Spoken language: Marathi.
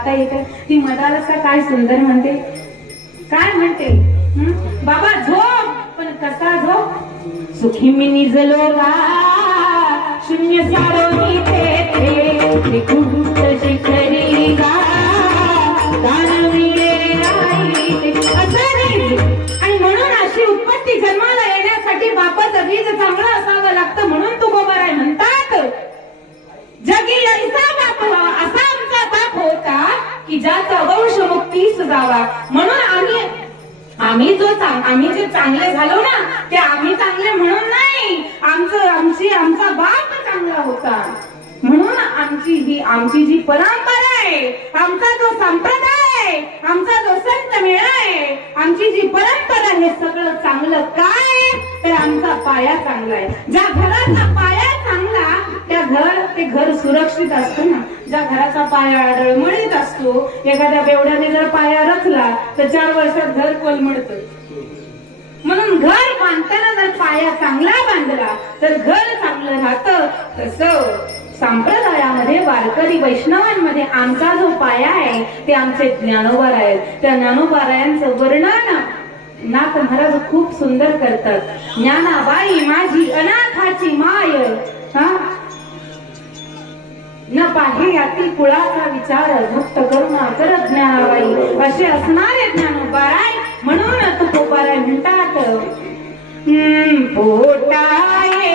आता येते ती मदालसा काय सुंदर म्हणते, काय म्हणते, बाबा झोप, पण कसा झोप, सुखी मी निजलो गा शून्य सारोनी ते कुंठ शिखरी गा दानवीरे राई असं नाही. आणि म्हणून अशी उत्पत्ती जन्माला येण्यासाठी बापाचं बीज चांगलं असावं लागतं. म्हणून तुकोबाराय म्हणतात, जगी ऐसा बाप असा आमचा बाप होता की ज्याचा वंश मुक्तीस जावा. म्हणून आम्ही जे चांगले झालो ना ते आम्ही चांगले म्हणून नाही, आमचा बाप चांगला होता. म्हणून आमची जी परंपरा आहे, आमचा जो संप्रदाय, आमचा जो संत मेळा आहे, आमची जी परंपरा, हे सगळं चांगलं काय तर आमचा पाया चांगला आहे. ज्या घराचा पाया चांगला ते घर सुरक्षित असतं ना. ज्या घराचा पाया डळमळीत असतो, एखाद्या बेवड्याने जर पाया रचला तर 4 वर्षात घर कोलमडतं. म्हणून घर बांधताना जर पाया चांगला बांधला तर घर चांगलं राहतं. तसं संप्रदायामध्ये वारकरी वैष्णवांमध्ये आमचा जो पाया आहे ते आमचे ज्ञानोबा आहेत. त्या ज्ञानोबारायांचं वर्णन नाथ महाराज खूप सुंदर करतात. ज्ञानाबाई माझी अनाथाची माय, न पाहे याती कुळाचा विचार, भक्त करुणा करत ज्ञानाबाई, असे असणारे ज्ञानोबाराय. म्हणून तुकोबाराय म्हणतात, पोटाये